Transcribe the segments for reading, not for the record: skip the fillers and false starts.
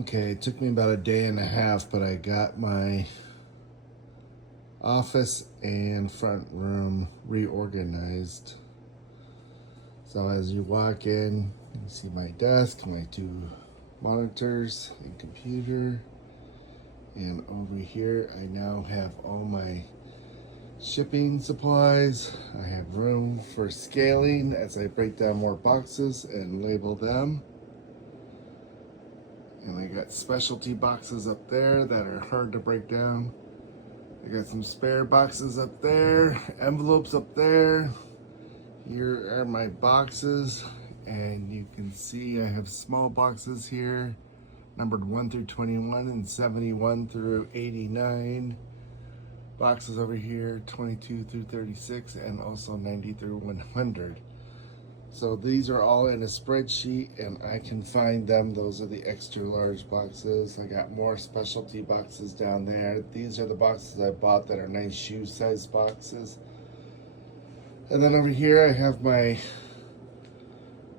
Okay, it took me about a day and a half, but I got my office and front room reorganized. So as you walk in, you see my desk, my two monitors and computer. And over here, I now have all my shipping supplies. I have room for scaling as I break down more boxes and label them. And I got specialty boxes up there that are hard to break down. I got some spare boxes up there, envelopes up there. Here are my boxes, and you can see I have small boxes here, numbered 1 through 21 and 71 through 89. Boxes over here, 22 through 36, and also 90 through 100. So these are all in a spreadsheet, and I can find them. Those are the extra large boxes. I got more specialty boxes down there. These are the boxes I bought that are nice shoe size boxes. And then over here I have my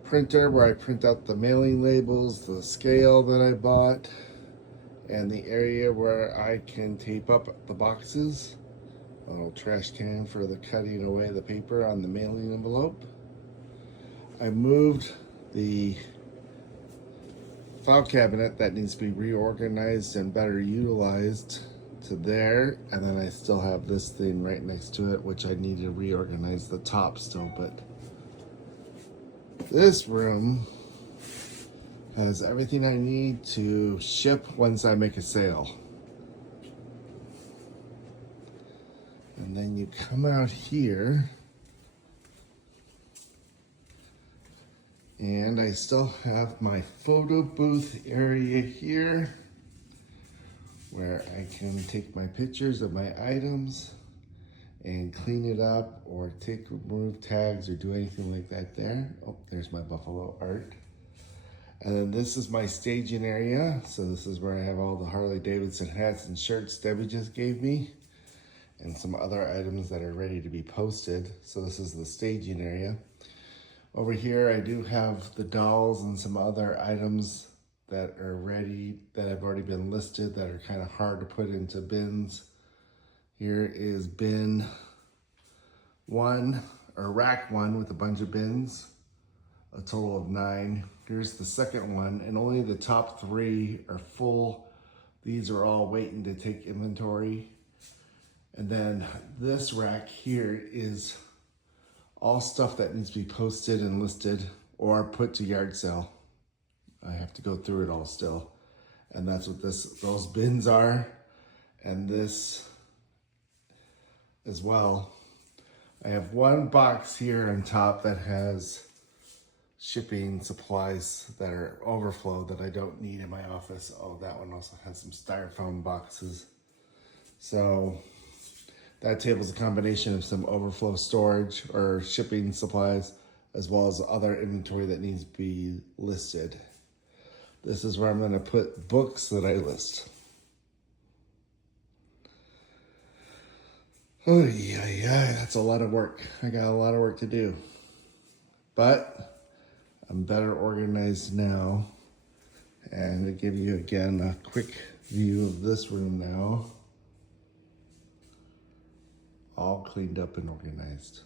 printer where I print out the mailing labels, the scale that I bought, and the area where I can tape up the boxes. A little trash can for the cutting away the paper on the mailing envelope. I moved the file cabinet that needs to be reorganized and better utilized to there, and then I still have this thing right next to it, which I need to reorganize the top still. But this room has everything I need to ship once I make a sale. And then you come out here, and I still have my photo booth area here where I can take my pictures of my items and clean it up or remove tags or do anything like that there. Oh, there's my buffalo art. And then this is my staging area. So this is where I have all the Harley Davidson hats and shirts Debbie just gave me, and some other items that are ready to be posted. So this is the staging area. Over here, I do have the dolls and some other items that are ready, that have already been listed, that are kind of hard to put into bins. Here is bin 1, or rack 1 with a bunch of bins, a total of 9. Here's the second one, and only the top 3 are full. These are all waiting to take inventory. And then this rack here is all stuff that needs to be posted and listed or put to yard sale. I have to go through it all still. And that's what those bins are. And this as well. I have one box here on top that has shipping supplies that are overflow that I don't need in my office. Oh, that one also has some styrofoam boxes. So that table is a combination of some overflow storage or shipping supplies, as well as other inventory that needs to be listed. This is where I'm going to put books that I list. Oh yeah, that's a lot of work. I got a lot of work to do. But I'm better organized now. And to give you again a quick view of this room now. All cleaned up and organized.